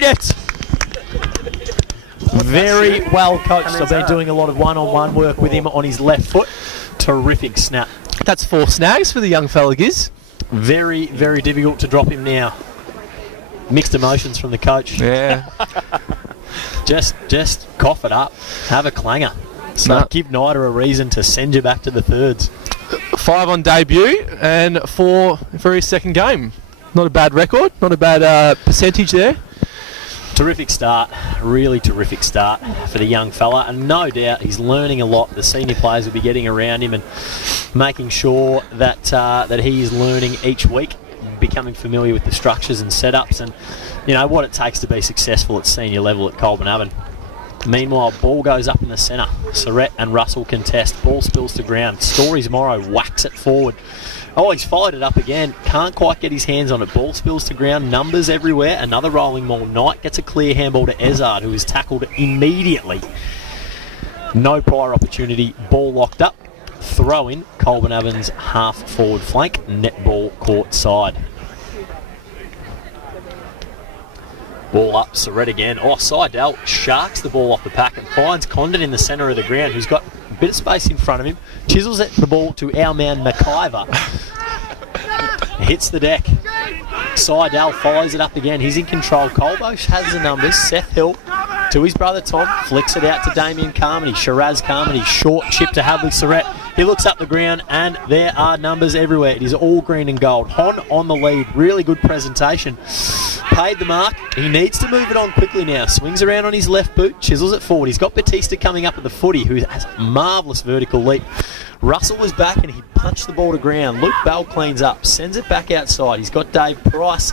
buried it. Very well coached. I've been doing a lot of one-on-one work with him on his left foot. Terrific snap. That's 4 snags for the young fella, Giz. Very, very difficult to drop him now. Mixed emotions from the coach. Yeah. Just cough it up. Have a clanger. So give Nida a reason to send you back to the thirds. 5 on debut and 4 for his second game. Not a bad record. Not a bad percentage there. Terrific start. Really terrific start for the young fella. And no doubt he's learning a lot. The senior players will be getting around him and making sure that that he is learning each week, becoming familiar with the structures and setups and, you know, what it takes to be successful at senior level at Colbo. Meanwhile, ball goes up in the centre. Surrett and Russell contest. Ball spills to ground. Stories Morrow whacks it forward. Oh, he's followed it up again. Can't quite get his hands on it. Ball spills to ground. Numbers everywhere. Another rolling ball. Knight gets a clear handball to Ezard, who is tackled immediately. No prior opportunity. Ball locked up. Throw in. Colburn Evans half forward flank. Netball court side. Ball up, Surrett again. Oh, Seidel sharks the ball off the pack and finds Condon in the centre of the ground, who's got a bit of space in front of him. Chisels it the ball to our man McIver. Hits the deck. Seidel follows it up again. He's in control. Colbo has the numbers. Seth Hill to his brother Tom. Flicks it out to Damien Carmody. Shiraz Carmody. Short chip to Hadley Surrett. He looks up the ground and there are numbers everywhere. It is all green and gold. Hon on the lead. Really good presentation. Paid the mark. He needs to move it on quickly now. Swings around on his left boot. Chisels it forward. He's got Batista coming up at the footy, who has a marvellous vertical leap. Russell was back and he punched the ball to ground. Luke Bell cleans up. Sends it back outside. He's got Dave Price.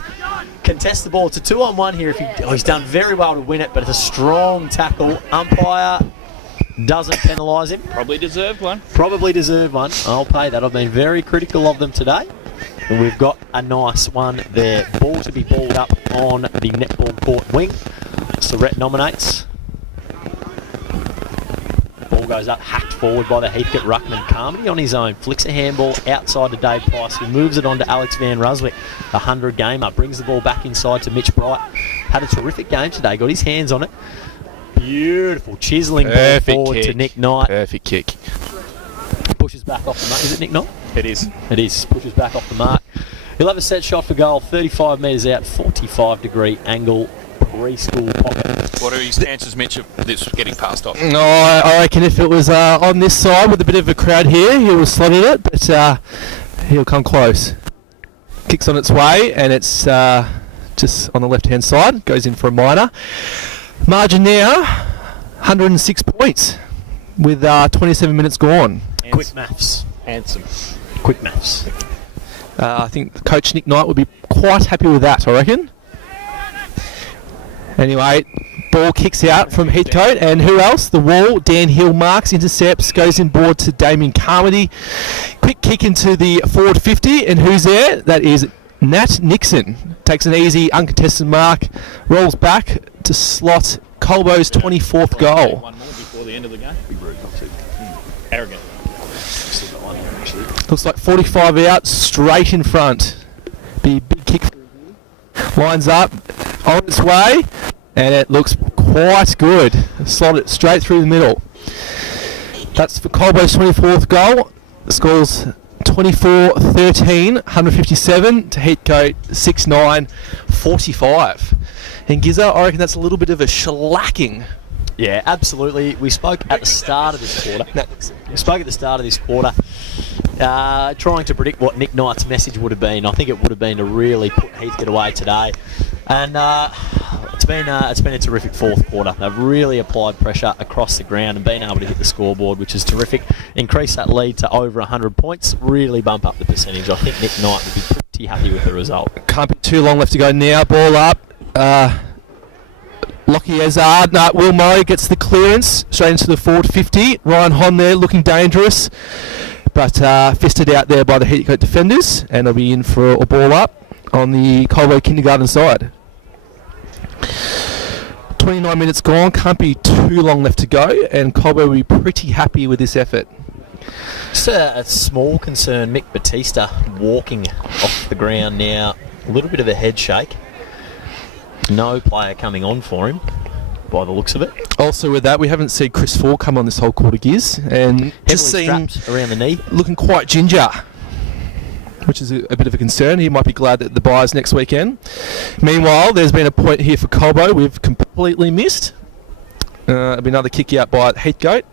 Contests the ball. It's a 2-on-1 here. He's done very well to win it, but it's a strong tackle. Umpire doesn't penalise him. Probably deserved one. Probably deserved one. I'll pay that. I've been very critical of them today. And we've got a nice one there. Ball to be balled up on the netball court wing. Surrett nominates. Ball goes up, hacked forward by the Heathcote ruckman. Carmody on his own. Flicks a handball outside to Dave Price, who moves it on to Alex Van Ruswick. The 100 gamer. Brings the ball back inside to Mitch Bright. Had a terrific game today. Got his hands on it. Beautiful chiselling ball forward kick to Nick Knight. Perfect kick. Pushes back off the mark. Is it Nick Knight? It is. It is. Pushes back off the mark. He'll have a set shot for goal. 35 metres out. 45-degree angle. Preschool pocket. What are his chances, Mitch, of this getting passed off? No, I reckon if it was on this side with a bit of a crowd here, he would have slotted it, but he'll come close. Kicks on its way, and it's just on the left-hand side. Goes in for a minor. Margin now, 106 points with 27 minutes gone. Quick maths. Handsome. Quick maths. I think Coach Nick Knight would be quite happy with that, I reckon. Anyway, ball kicks out from Heathcote, and who else? The wall. Dan Hill marks, intercepts, goes inboard to Damien Carmody. Quick kick into the forward 50, and who's there? That is Nat Nixon. Takes an easy, uncontested mark, rolls back to slot Colbo's 24th goal. One more before the end of the game. Arrogant. Looks like 45 out, straight in front. Be a big kick. Lines up, on its way, and it looks quite good. Slot it straight through the middle. That's for Colbo's 24th goal. The score's 24-13, 157 to Heathcote 6-9, 45. And Gizza, I reckon that's a little bit of a shellacking. Yeah, absolutely. We spoke at the start of this quarter. Trying to predict what Nick Knight's message would have been. I think it would have been to really put Heathcote away today. And it's been a terrific fourth quarter. They've really applied pressure across the ground and been able to hit the scoreboard, which is terrific. Increase that lead to over 100 points. Really bump up the percentage. I think Nick Knight would be pretty happy with the result. Can't be too long left to go now. Ball up. Lockie Ezard. No, Will Murray gets the clearance straight into the forward 50. Ryan Hon there looking dangerous, but fisted out there by the Heathcote defenders, and they'll be in for a ball up on the Colbo kindergarten side. 29 minutes gone, can't be too long left to go, and Colbo will be pretty happy with this effort. Just a small concern, Mick Batista walking off the ground now. A little bit of a head shake. No player coming on for him, by the looks of it. Also with that, we haven't seen Chris Ford come on this whole quarter gears, and just Heavily seems strapped around the knee. looking quite ginger, which is a bit of a concern. He might be glad that the bye's next weekend. Meanwhile, there's been a point here for Colbo we've completely missed. It'll be another kick out by Heathcote.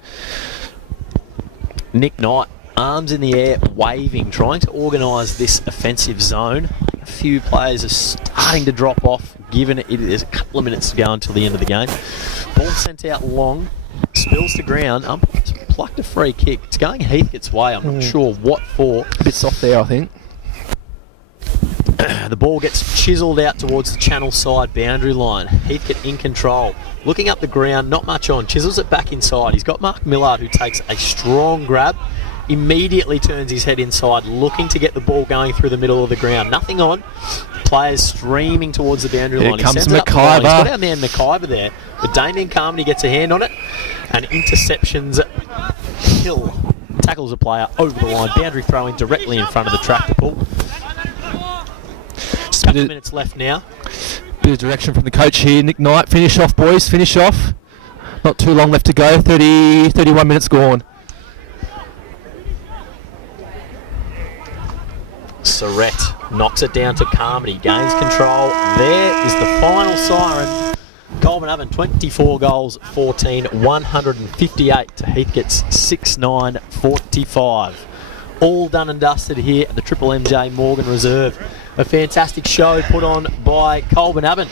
Nick Knight, arms in the air, waving, trying to organise this offensive zone. A few players are starting to drop off, given it is a couple of minutes to go until the end of the game. Ball sent out long, spills to ground, umpires plucked a free kick. It's going Heathcote's way, I'm not sure what for. A bit soft there, I think. The ball gets chiselled out towards the channel side boundary line. Heathcote in control. Looking up the ground, not much on. Chisels it back inside. He's got Mark Millard, who takes a strong grab. Immediately turns his head inside, looking to get the ball going through the middle of the ground. Nothing on. Players streaming towards the boundary Here line. comes He sends it up the line. McIver. He's got our man McIver there. But Damien Carmody gets a hand on it. And interceptions Hill. Tackles a player over the line. Boundary throw-in directly in front of the tractor pull. Couple of minutes left now. Bit of direction from the coach here. Nick Knight, finish off, boys, finish off. Not too long left to go. 31 minutes gone. Surrett knocks it down to Carmody, gains control. There is the final siren. Colbo Oven, 24 goals, 14, 158 to Heathcote's 6-9-45. All done and dusted here at the Triple MJ Morgan Reserve. A fantastic show put on by Colbo Oven.